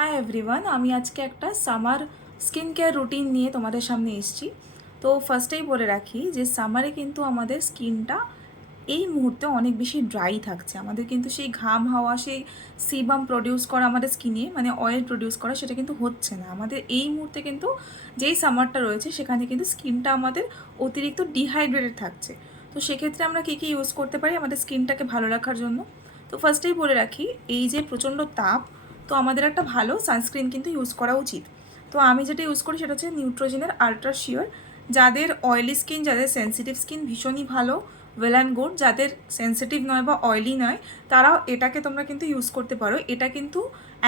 Hi everyone, আমি আজকে একটা সামার স্কিন কেয়ার রুটিন নিয়ে তোমাদের সামনে এসেছি। তো ফার্স্টেই বলে রাখি যে সামারে কিন্তু আমাদের স্কিনটা এই মুহূর্তে অনেক বেশি ড্রাই থাকছে। আমাদের কিন্তু সেই ঘাম হাওয়া, সেই সিবাম প্রডিউস করা আমাদের স্কিনে, মানে অয়েল প্রডিউস করা, সেটা কিন্তু হচ্ছে না। আমাদের এই মুহূর্তে কিন্তু যেই সামারটা রয়েছে সেখানে কিন্তু স্কিনটা আমাদের অতিরিক্ত ডিহাইড্রেটেড থাকছে। তো সেক্ষেত্রে আমরা কী কী ইউজ করতে পারি আমাদের স্কিনটাকে ভালো রাখার জন্য? তো ফার্স্টেই বলে রাখি, এই যে প্রচণ্ড তাপ, তো আমাদের একটা ভালো সানস্ক্রিন কিন্তু ইউজ করা উচিত। তো আমি যেটা ইউজ করি সেটা হচ্ছে নিউট্রোজেনের আলট্রা শিওর। যাদের অয়েলি স্কিন, যাদের সেন্সিটিভ স্কিন, ভীষণই ভালো, ওয়েল অ্যান্ড গুড। যাদের সেন্সিটিভ নয় বা অয়েলি নয়, তারাও এটাকে তোমরা কিন্তু ইউজ করতে পারো। এটা কিন্তু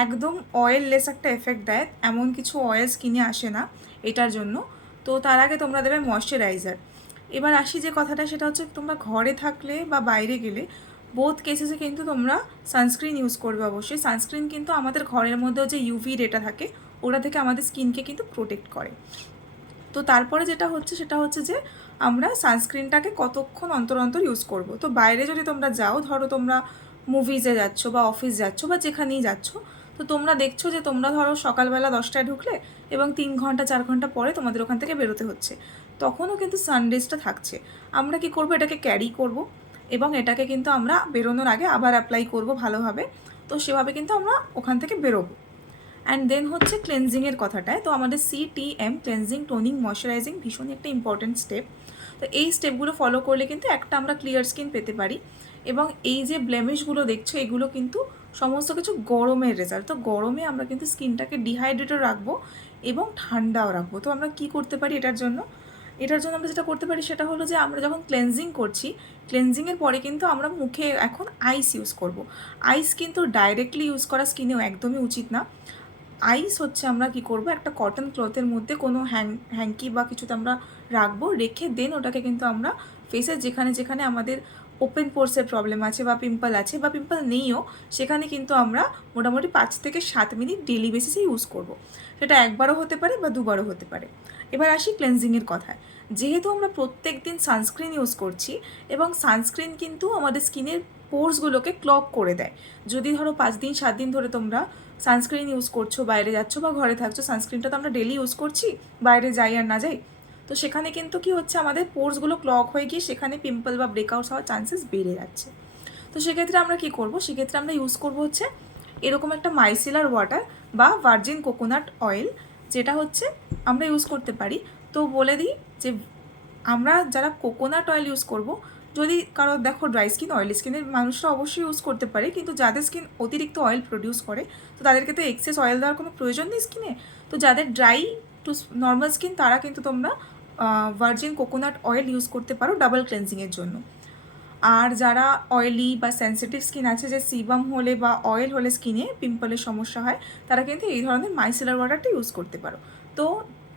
একদম অয়েললেস একটা এফেক্ট দেয়, এমন কিছু অয়েল স্কিনে আসে না এটার জন্য। তো তার আগে তোমরা দেবে ময়শ্চারাইজার। এবার আসি যে কথাটা, সেটা হচ্ছে তোমরা ঘরে থাকলে বা বাইরে গেলে বোথ কেসেসে কিন্তু তোমরা সানস্ক্রিন ইউজ করবে অবশ্যই। সানস্ক্রিন কিন্তু আমাদের ঘরের মধ্যেও যে ইউভি রেটা থাকে ওটা থেকে আমাদের স্কিনকে কিন্তু প্রোটেক্ট করে। তো তারপরে যেটা হচ্ছে সেটা হচ্ছে যে আমরা সানস্ক্রিনটাকে কতক্ষণ অন্তর অন্তর ইউজ করব। তো বাইরে যদি তোমরা যাও, ধরো তোমরা মুভিজে যাচ্ছ বা অফিস যাচ্ছ বা যেখানেই যাচ্ছ, তো তোমরা দেখছো যে তোমরা ধরো সকালবেলা 10টায় ঢুকলে এবং 3 ঘন্টা 4 ঘন্টা পরে তোমাদের ওখান থেকে বেরোতে হচ্ছে, তখনও কিন্তু সানডেজটা থাকছে। আমরা কি করব, এটাকে ক্যারি করব এবং এটাকে কিন্তু আমরা বেরোনোর আগে আবার অ্যাপ্লাই করব ভালোভাবে। তো সেভাবে কিন্তু আমরা ওখান থেকে বেরোবো। অ্যান্ড দেন হচ্ছে ক্লেনজিংয়ের কথাটায়, তো আমাদের CTM, ক্লেনজিং, টোনিং, ময়শ্চারাইজিং ভীষণই একটা ইম্পর্টেন্ট স্টেপ। তো এই স্টেপগুলো ফলো করলে কিন্তু একটা আমরা ক্লিয়ার স্কিন পেতে পারি। এবং এই যে ব্লেমিশগুলো দেখছো, এগুলো কিন্তু সমস্ত কিছু গরমের রেজাল্ট। তো গরমে আমরা কিন্তু স্কিনটাকে ডিহাইড্রেটও রাখবো এবং ঠান্ডাও রাখবো। তো আমরা কি করতে পারি এটার জন্য আমরা যেটা করতে পারি সেটা হলো যে আমরা যখন ক্লেনজিং করছি, ক্লেনজিংয়ের পরে কিন্তু আমরা মুখে এখন আইস ইউজ করব। আইস কিন্তু ডাইরেক্টলি ইউজ করা স্কিনেও একদমই উচিত না। আইস হচ্ছে আমরা কি করব, একটা কটন ক্লথের মধ্যে কোনো হ্যাঙ্কি বা কিছুতে আমরা রাখবো, রেখে দেন ওটাকে কিন্তু আমরা ফেসের যেখানে যেখানে আমাদের ওপেন পোর্সের প্রবলেম আছে বা পিম্পল নেইও, সেখানে কিন্তু আমরা মোটামুটি 5 থেকে 7 মিনিট ডেলি বেসিসে ইউজ করব। সেটা একবারও হতে পারে বা দুবারও হতে পারে। এবার আসি ক্লেনজিংয়ের কথায়। যেহেতু আমরা প্রত্যেক দিন সানস্ক্রিন ইউজ করছি এবং সানস্ক্রিন কিন্তু আমাদের স্কিনের পোর্সগুলোকে ক্লগ করে দেয়। যদি ধরো 5 দিন 7 দিন ধরে তোমরা সানস্ক্রিন ইউজ করছো, বাইরে যাচ্ছ বা ঘরে থাকছো, সানস্ক্রিনটা তো আমরা ডেলি ইউজ করছি, বাইরে যাই আর না যাই। তো সেখানে কিন্তু কি হচ্ছে, আমাদের পোর্সগুলো ক্লগ হয়ে গিয়ে সেখানে পিম্পল বা ব্রেকআউটস হওয়ার চান্সেস বেড়ে যাচ্ছে। তো সেক্ষেত্রে আমরা কি করব, সেক্ষেত্রে আমরা ইউজ করব হচ্ছে এরকম একটা মাইসেলার ওয়াটার বা ভার্জিন কোকোনাট অয়েল, যেটা হচ্ছে আমরা ইউজ করতে পারি। তো বলে দিই যে আমরা যারা কোকোনাট অয়েল ইউজ করব, যদি কারো দেখো ড্রাই স্কিন, অয়েলি স্কিনের মানুষরা অবশ্যই ইউজ করতে পারে, কিন্তু যাদের স্কিন অতিরিক্ত অয়েল প্রডিউস করে, তো তাদেরকে তো এক্সেস অয়েল দেওয়ার কোনো প্রয়োজন নেই স্কিনে। তো যাদের ড্রাই টু নর্মাল স্কিন, তারা কিন্তু তোমরা ভার্জিন কোকোনাট অয়েল ইউজ করতে পারো ডাবল ক্লেন্সিংয়ের জন্য। আর যারা অয়েলি বা সেন্সিটিভ স্কিন আছে, যে সিবাম হলে বা অয়েল হলে স্কিনে পিম্পলের সমস্যা হয়, তারা কিন্তু এই ধরনের মাইসেলার ওয়াটারটা ইউজ করতে পারো। তো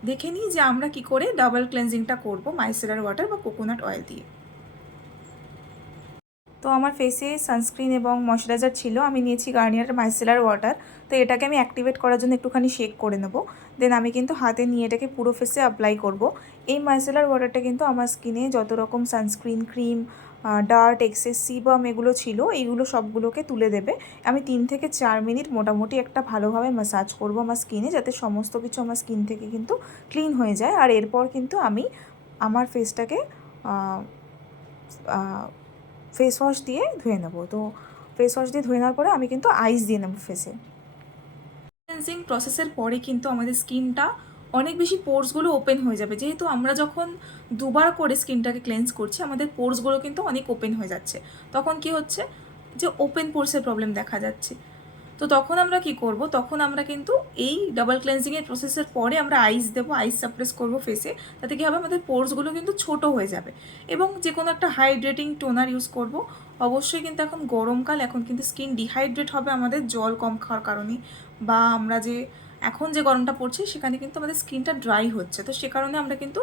দেখে নিই যে আমরা কি করে ডাবল ক্লেন্সিংটা করব মাইসেলার ওয়াটার বা কোকোনাট অয়েল দিয়ে। তো আমার ফেসে সানস্ক্রিন এবং ময়শ্চারাইজার ছিল, আমি নিয়েছি গার্নিয়ার মাইসেলার ওয়াটার। তো এটাকে আমি অ্যাক্টিভেট করার জন্য একটুখানি শেক করে নেব। দেন আমি কিন্তু হাতে নিয়ে এটাকে পুরো ফেসে অ্যাপ্লাই করব। এই মাইসেলার ওয়াটারটা কিন্তু আমার স্কিনে যত রকম sunscreen, cream, dirt, excess, sebum এগুলো ছিল, এইগুলো সবগুলোকে তুলে দেবে। আমি 3 থেকে 4 মিনিট মোটামুটি একটা ভালোভাবে ম্যাসাজ করব আমার স্কিনে, যাতে সমস্ত কিছু আমার স্কিন থেকে কিন্তু ক্লিন হয়ে যায়। আর এরপর কিন্তু আমি আমার ফেসটাকে ফেস ওয়াশ দিয়ে ধুয়ে নেবো। তো ফেস ওয়াশ দিয়ে ধুয়ে নেওয়ার পরে আমি কিন্তু আইস দিয়ে নেবো ফেসে। ক্লিনজিং প্রসেসের পরে কিন্তু আমাদের স্কিনটা অনেক বেশি পোর্সগুলো ওপেন হয়ে যাবে। যেহেতু আমরা যখন দুবার করে স্কিনটাকে ক্লেন্স করছি, আমাদের পোর্সগুলো কিন্তু অনেক ওপেন হয়ে যাচ্ছে। তখন কি হচ্ছে, যে ওপেন পোর্সের প্রবলেম দেখা যাচ্ছে। তো তখন আমরা কি করব, তখন আমরা কিন্তু এই ডাবল ক্লেন্সিংয়ের প্রসেসের পরে আমরা আইস দেবো, আইস সাপ্রেস করবো ফেসে। তাতে কী হবে, আমাদের পোর্সগুলো কিন্তু ছোট হয়ে যাবে। এবং যে কোনো একটা হাইড্রেটিং টোনার ইউজ করব। অবশ্যই কিন্তু এখন গরমকাল, এখন কিন্তু স্কিন ডিহাইড্রেট হবে আমাদের জল কম খাওয়ার কারণে, বা আমরা যে এখন যে গরমটা পড়ছে সেখানে কিন্তু আমাদের স্কিনটা ড্রাই হচ্ছে। তো সে কারণে আমরা কিন্তু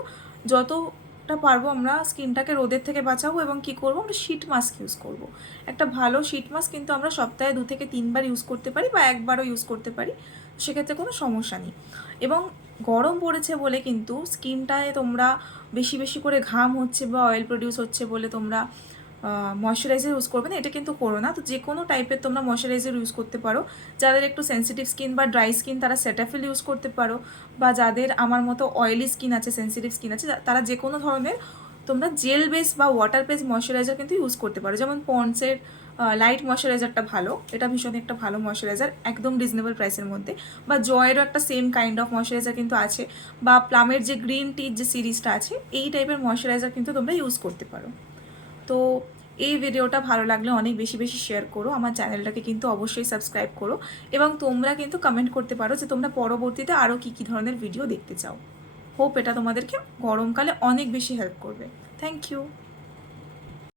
যতটা পারবো আমরা স্কিনটাকে রোদের থেকে বাঁচাবো। এবং কি করব, আমরা শীট মাস্ক ইউজ করব। একটা ভালো শীট মাস্ক কিন্তু আমরা সপ্তাহে 2 থেকে 3 বার ইউজ করতে পারি, বা একবারও ইউজ করতে পারি, সেক্ষেত্রে কোনো সমস্যা নেই। এবং গরম পড়েছে বলে কিন্তু স্কিনটায় তোমরা বেশি বেশি করে ঘাম হচ্ছে বা অয়েল প্রডিউস হচ্ছে বলে তোমরা ময়শ্চারাইজার ইউজ করবে না, এটা কিন্তু করো না। তো যে কোনো টাইপের তোমরা ময়শ্চারাইজার ইউজ করতে পারো। যাদের একটু সেন্সিটিভ স্কিন বা ড্রাই স্কিন তারা সেটাফিল ইউজ করতে পারো, বা যাদের আমার মতো অয়েলি স্কিন আছে, সেন্সিটিভ স্কিন আছে, তারা যে কোনো ধরনের তোমরা জেল বেস বা ওয়াটার বেস ময়শ্চারাইজার কিন্তু ইউজ করতে পারো। যেমন পন্ডসের লাইট ময়শ্চারাইজারটা ভালো, এটা ভীষণ একটা ভালো ময়শ্চারাইজার, একদম রিজনেবল প্রাইসের মধ্যে। বা জয়েরও একটা সেম কাইন্ড অফ ময়শ্চারাইজার কিন্তু আছে, বা প্লামের যে গ্রিন টির যে সিরিজটা আছে, এই টাইপের ময়শ্চারাইজার কিন্তু তোমরা ইউজ করতে পারো। তো এই ভিডিওটা ভালো লাগলে অনেক বেশি বেশি শেয়ার করো, আমার চ্যানেলটাকে কিন্তু অবশ্যই সাবস্ক্রাইব করো, এবং তোমরা কিন্তু কমেন্ট করতে পারো যে তোমরা পরবর্তীতে আরও কী কী ধরনের ভিডিও দেখতে চাও। হোপ এটা তোমাদেরকে গরমকালে অনেক বেশি হেল্প করবে। Thank you.